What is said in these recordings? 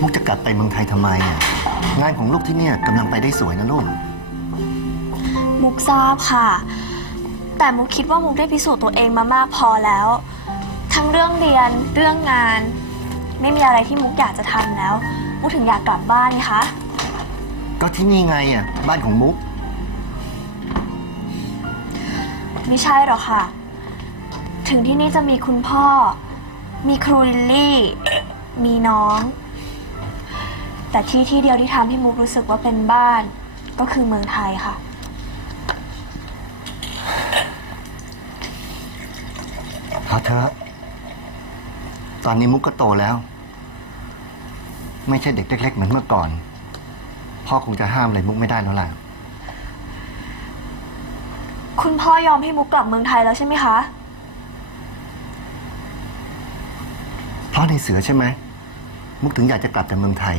มุกจะกลับไปเมืองไทยทำไมอะงานของลูกที่เนี่ยกำลังไปได้สวยนะลูก มุกทราบค่ะ แต่มุกคิดว่ามุกได้พิสูจน์ตัวเองมามากพอแล้ว ทั้งเรื่องเรียนเรื่องงาน ไม่มีอะไรที่มุกอยากจะทำแล้ว มุกถึงอยากกลับบ้านนี่คะก็ที่นี่ไงอะบ้านของมุก ไม่ใช่หรอกค่ะ ถึงที่นี่จะมีคุณพ่อ มีครูลิลลี่ มีน้อง แต่ที่ที่เดียวที่ทำให้มุกรู้สึกว่าเป็นบ้าน ก็คือเมืองไทยค่ะ พอเถอะตอนนี้มุกก็โตแล้ว ไม่ใช่เด็กเล็ก ๆ เหมือนเมื่อก่อน พ่อคงจะห้ามอะไรมุกไม่ได้แล้วล่ะ คุณพ่อยอมให้มุกกลับเมืองไทยแล้วใช่ไหมคะ เพราะในเสือใช่ไหม มุกถึงอยากจะกลับจากเมืองไทย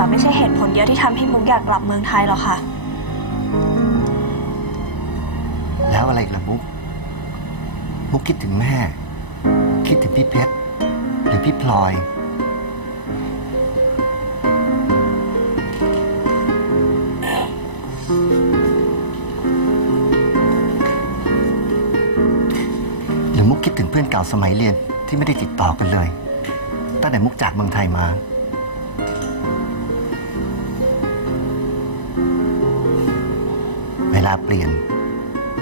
อไม่ใช่เหตุผลเดียวที่ทำให้มุกอยากกลับเมืองไทยหรอกค่ะ แล้วอะไรอีกล่ะมุก มุกคิดถึงแม่ คิดถึงพี่เพชรหรือพี่พลอย หรือมุกคิดถึงเพื่อนเก่าสมัยเรียนที่ไม่ได้ติดต่อกันเลย ตั้งแต่มุกจากเมืองไทยมา ลาเปลี่ยน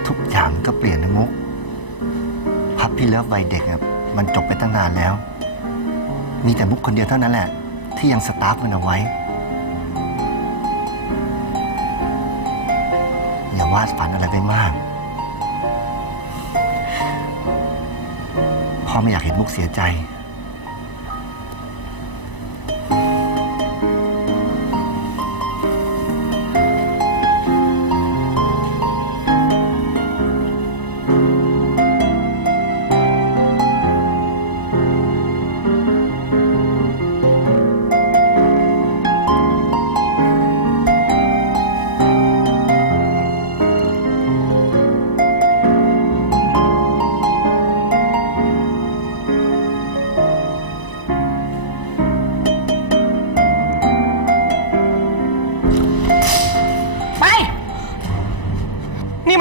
ทุกอย่างก็เปลี่ยนนะมุกพับพี่เลิฟวัยเด็กอะมันจบไปตั้งนานแล้ว มีแต่มุกคนเดียวเท่านั้นแหละ ที่ยังสตาร์ฟมันเอาไว้ อย่าวาดฝันอะไรไปมากพ่อไม่อยากเห็นมุกเสียใจ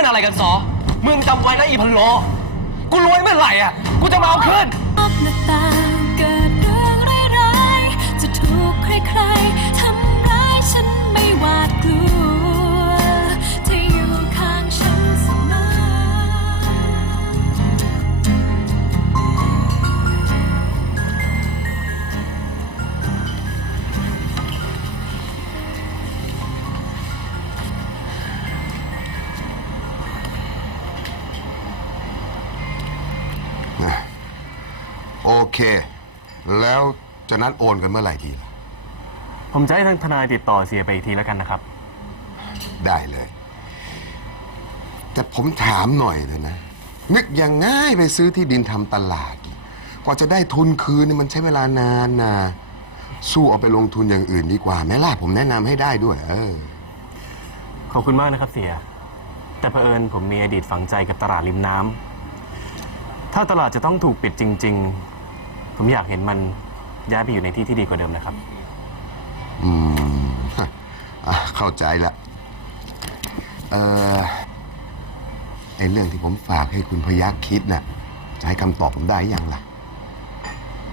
มันอะไรกันซอมึงจำไว้นะอีพันโล กูรวยเมื่อไหร่อะ กูจะมาเอาคืน โอเค แล้วจะนัดโอนกันเมื่อไหร่ดีล่ะ ผมจะให้ทางทนายติดต่อเสียไปอีกทีแล้วกันนะครับ ได้เลย แต่ผมถามหน่อยเลยนะ นึกยังง่ายไปซื้อที่ดินทำตลาดกว่าจะได้ทุนคืนเนี่ยมันใช้เวลานานนะสู้เอาไปลงทุนอย่างอื่นดีกว่าแม่ล่ะผมแนะนำให้ได้ด้วย เออ ขอบคุณมากนะครับเสีย แต่เผอิญผมมีอดีตฝังใจกับตลาดริมน้ำ ถ้าตลาดจะต้องถูกปิดจริง ๆ ผมอยากเห็นมันย้ายไปอยู่ในที่ที่ดีกว่าเดิมนะครับ อืมอะเข้าใจละเออไอเรื่องที่ผมฝากให้คุณพยักคิดน่ะจะให้คำตอบผมได้ยังล่ะ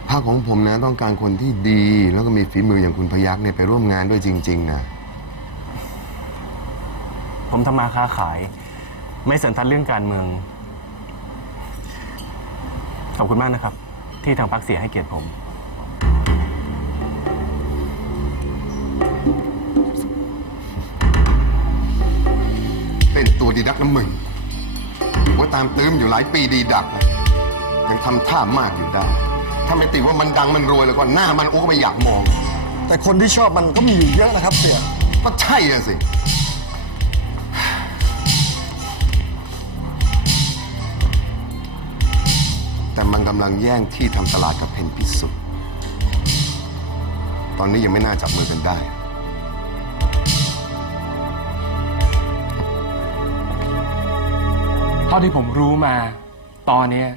ภาคของผมนะต้องการคนที่ดี แล้วก็มีฝีมืออย่างคุณพยักเนี่ยไปร่วมงานด้วยจริง ๆ นะ ผมทำมาค้าขาย ไม่สันทัดเรื่องการเมือง ขอบคุณมากนะครับ ที่ทางพรรคเสียให้เกียรติผม เป็นตัวดีดักน้ำมึงว่าตามตื้มอยู่หลายปีดีดักนะยังทำท่ามากอยู่ได้ ถ้าไม่ติว่ามันดังมันรวยแล้วก็หน้ามันโอ้ก็ไม่อยากมอง แต่คนที่ชอบมันก็มีอยู่เยอะนะครับเสียก็ใช่อะสิ แต่มันกำลังแย่งที่ทำตลาดกับเพนพิสุทธิ์ตอนนี้ยังไม่น่าจับมือกันได้ เท่าที่ผมรู้มา ตอนเนี้ย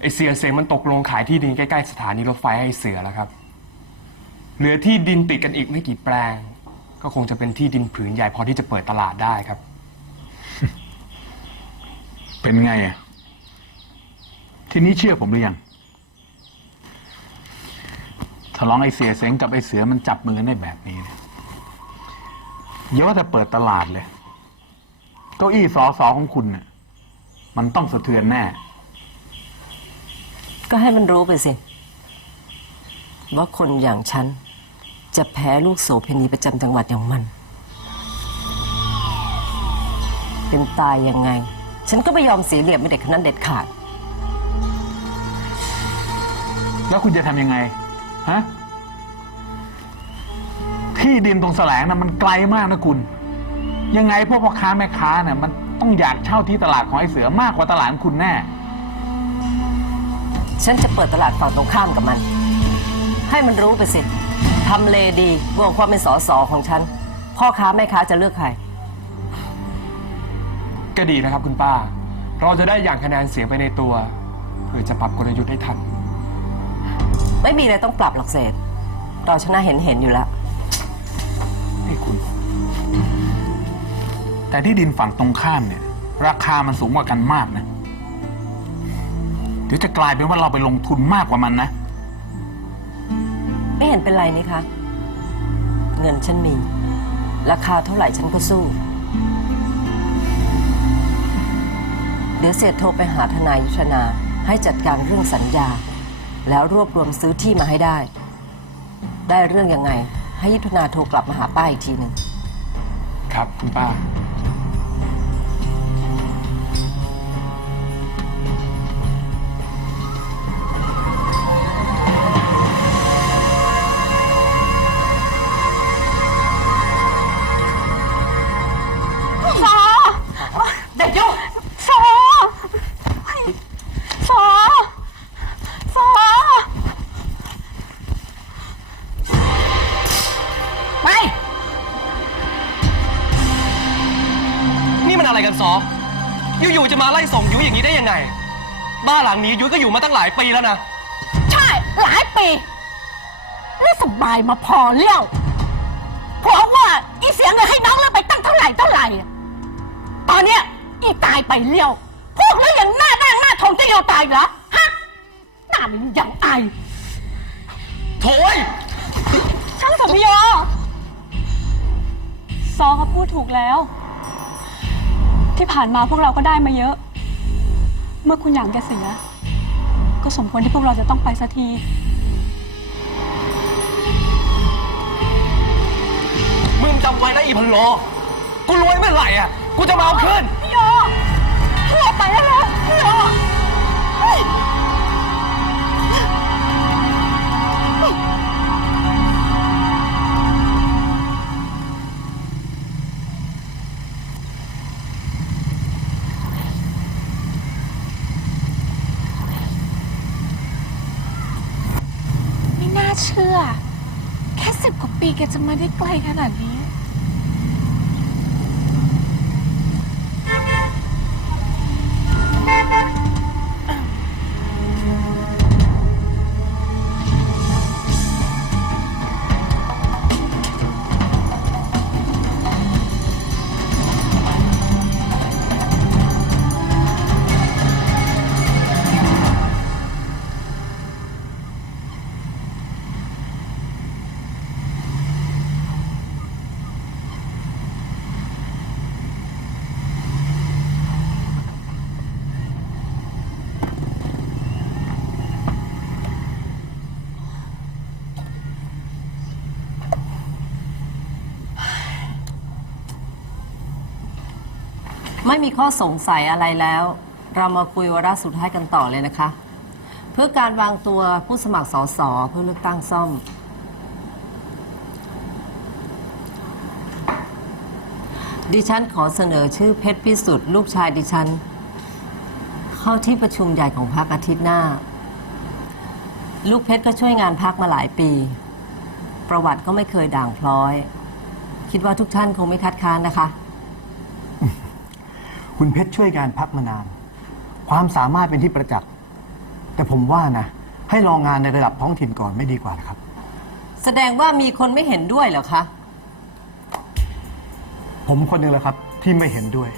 ไอเสียเสงมันตกลงขายที่ดินใกล้ๆสถานีรถไฟให้เสือแล้วครับ เหลือที่ดินติดกันอีกไม่กี่แปลง ก็คงจะเป็นที่ดินผืนใหญ่พอที่จะเปิดตลาดได้ครับ เป็นไงอะ ทีนี้เชื่อผมหรือยังถลองไอ้เสียเสงกับไอ้เสือมันจับมือกันได้แบบนี้เนี่ยอย่าว่าแต่เปิดตลาดเลยเก้าอี้สอสอของคุณน่ะมันต้องสะเทือนแน่ ก็ให้มันรู้ไปสิ ว่าคนอย่างฉัน จะแพ้ลูกโสเภณีประจำจังหวัดอย่างมัน เป็นตายยังไง ฉันก็ไม่ยอมเสียเหลี่ยมไม่เด็กคนนั้นเด็ดขาด แล้วคุณจะทำยังไงฮะที่ดินตรงแสลงนะมันไกลมากนะคุณ ยังไงพวกพ่อค้าแม่ค้าเนี่ยมันต้องอยากเช่าที่ตลาดของไอ้เสือมากกว่าตลาดของคุณแน่ ฉันจะเปิดตลาดฝั่งตรงข้ามกับมัน ให้มันรู้ไปสิทำเลดีบวกความเป็นสอสอของฉัน พ่อค้าแม่ค้าจะเลือกใคร ก็ดีนะครับคุณป้า เราจะได้อย่างคะแนนเสียงไปในตัวเพื่อจะปรับกลยุทธ์ให้ทัน ไม่มีอะไรต้องปรับหรอกเศษเราชนะเห็นเห็นๆอยู่แล้วให้คุณ แต่ที่ดินฝั่งตรงข้ามเนี่ย ราคามันสูงกว่ากันมากนะ เดี๋ยวจะกลายเป็นว่าเราไปลงทุนมากกว่ามันนะ ไม่เห็นเป็นไรนี่คะเงินฉันมี ราคาเท่าไหร่ฉันก็สู้ เดี๋ยวเสียโทรไปหาทนายยุทธนาให้จัดการเรื่องสัญญา แล้วรวบรวมซื้อที่มาให้ได้ ได้เรื่องยังไง ให้ยุทธนาโทรกลับมาหาป้าอีกทีหนึ่งครับคุณป้าฟอเด็กยุ อยู่ๆจะมาไล่ส่งยุ้ยอย่างนี้ได้ยังไง บ้านหลังนี้ยุ้ยก็อยู่มาตั้งหลายปีแล้วนะ ใช่ หลายปีแล้วสบายมาพอเลี้ยวเพราะว่าอีเสียเงินให้น้องแล้วไปตั้งเท่าไหร่เท่าไหร่อะตอนเนี้ยอีตายไปเลี้ยว พวกนี้ยังหน้าด้านหน้าทงจะเดียวตายเหรอฮะหน้ามันยังไอายโถยช่างสมยอซอเขาพูดถูกแล้ว ที่ผ่านมาพวกเราก็ได้มาเยอะ เมื่อคุณหยางแกเสีย ก็สมควรที่พวกเราจะต้องไปสักที มึงจำไว้นะอีพันโล กูรวยเมื่อไหร่อะ กูจะมาเอาคืนพี่โยพี่โยไปแล้วนะพี่โย เชื่อ แค่สิบกว่าปีแกจะมาได้ไกลขนาดนี้ ไม่มีข้อสงสัยอะไรแล้ว เรามาคุยวาระสุดท้ายกันต่อเลยนะคะ เพื่อการวางตัวผู้สมัครสสเพื่อเลือกตั้งซ่อม ดิฉันขอเสนอชื่อเพชรพิสุทธิ์ลูกชายดิฉัน เข้าที่ประชุมใหญ่ของพรรคอาทิตย์หน้า ลูกเพชรก็ช่วยงานพักมาหลายปี ประวัติก็ไม่เคยด่างพร้อย คิดว่าทุกท่านคงไม่คัดค้านนะคะ คุณเพชรช่วยการพักมานาน ความสามารถเป็นที่ประจักษ์ แต่ผมว่านะ ให้ลองงานในระดับท้องถิ่นก่อนไม่ดีกว่านะครับ แสดงว่ามีคนไม่เห็นด้วยเหรอคะ ผมคนหนึ่งแหละครับที่ไม่เห็นด้วย